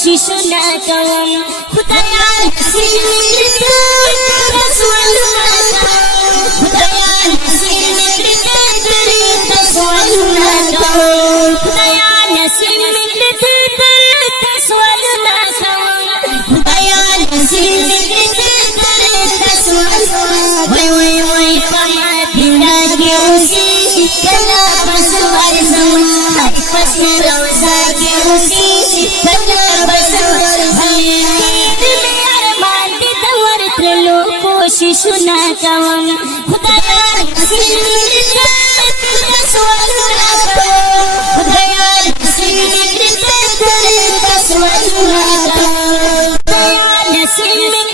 कोशिश न करूं खुदाया नसीब में रसूल न करूं खुदाया नसीब में रसूल न करूं खुदाया नसीब में रसूल न करूं खुदाया नसीब में रसूल वही कमा दिना के उसी कला बसवार जम पसर रोजा के उसी कला बसवार अरमान दी दवर त्रलो कोशिश न करूं खुदाया नसीब में रसूल न करूं खुदाया नसीब में रसूल न करूं खुदाया नसीब में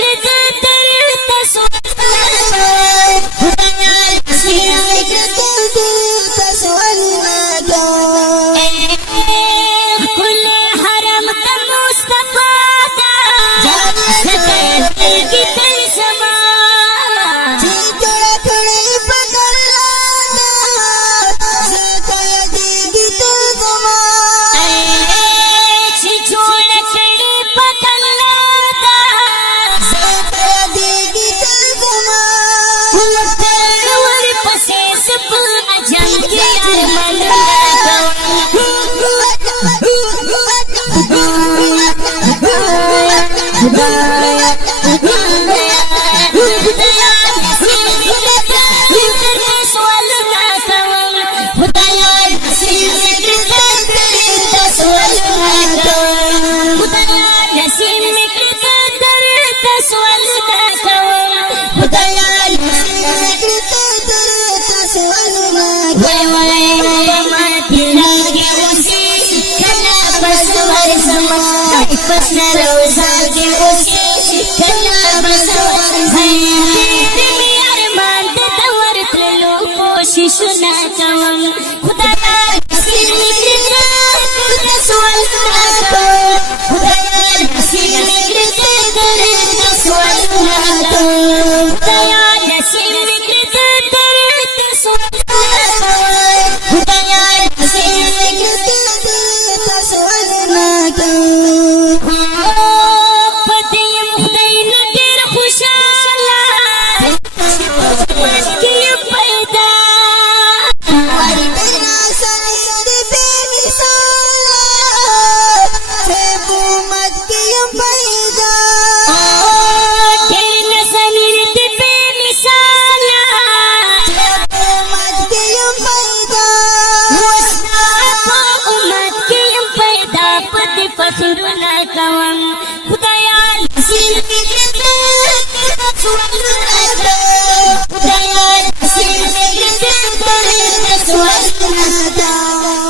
पसर रोजा के उसी कला बसवार अरमान दी दवर त्रलो कोशिश न करूं खुदाया नसीब में रसूल न करूं खुदाया नसीब में रसूल न करूं खुदाया नसीब में रसूल न करूं खुदाया नसीब में रसूल न करूं खुदाया नसीब में रसूल न करूं खुदाया नसीब में रसूल न करूं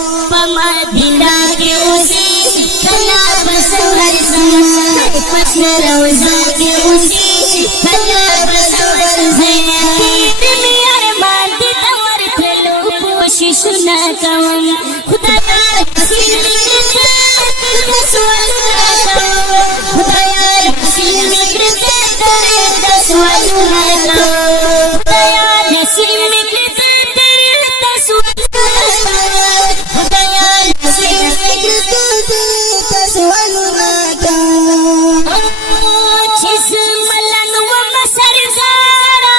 मदीना के उसी कला बसवार पसर रोजा के उसी कला बसवार अरमान दी दवर त्रलो कोशिश न करूं खुदाया नसीब में रसूल न करूं खुदाया नसीब में रसूल न करूं खुदाया नसीब में रसूल न करूं खुदाया नसीब में रसूल न करूं जिस मलन व मसर ज़ारा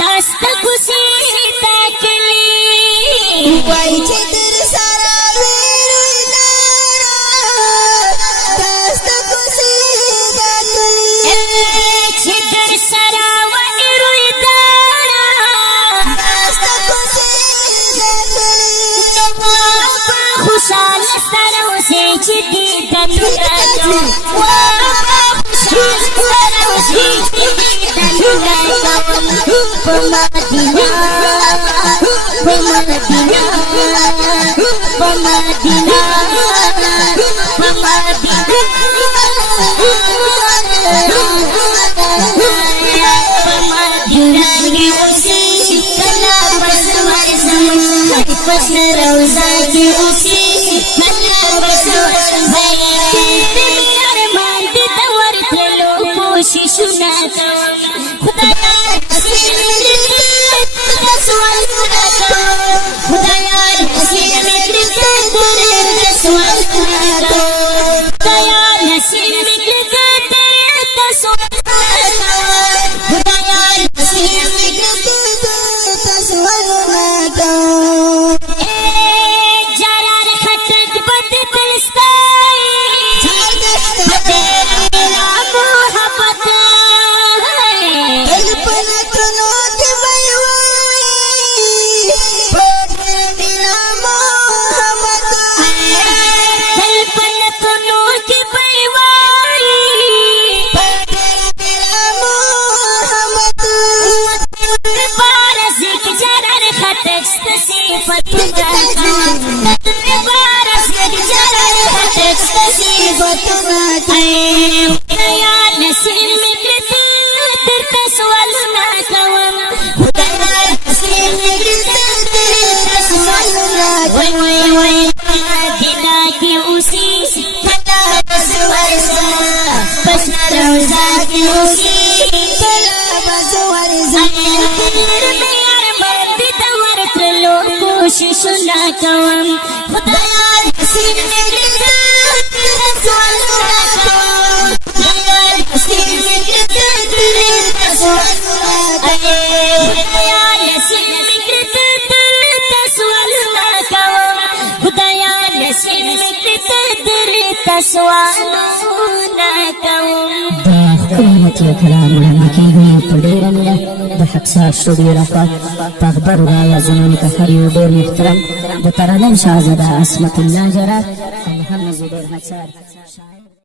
दस्त खुशी तकली वही चित्र सारा खुशाल सरों से चिट्ठी डलूंगा सरों से चिट्ठी डलूंगा मदीना मदीना मदीना पसर रोजा के उसी कला बसवार अरमान दी दवर त्रलो कोशिश न करूं खुदाया नसीब में रसूल न करूं खुदाया नसीब में रसूल न سوالونه کوم خدایا نصیب کړه ته سوالونه کوم جاران خټک بد دلستای محبت دل پنتونو کې وای بنا محبت دل پنتونو کې وای بنا محبت بارز کې جاران خټک صفت بارز کې جاران خټک صفت یا نصیب مکرته درته سوالونه کوم خدایا نصیب مکرته درته سوالونه کوم وای دینا کې اوسې کله بس ورزه بس روزه کې اوسې کله بس ورزه یار باندې ته ورتلو کوششونه کوم خدایا نصیب مکرته درته سوالونه کوم نصیب مکرته درته سوالونه خدایا نصیب مکرته درته سوالونه کوم خدایا نصیب مکرته درته سوالونه کوم قیمتي کلام وړاندې کېږي په ډېره مینه د حقسا سټوډیو لخوا په خبرو رایازونو نکاح یو ډېر محترم د ترنم شاهزاده عصمت الله جرات او محمد زبیر نصار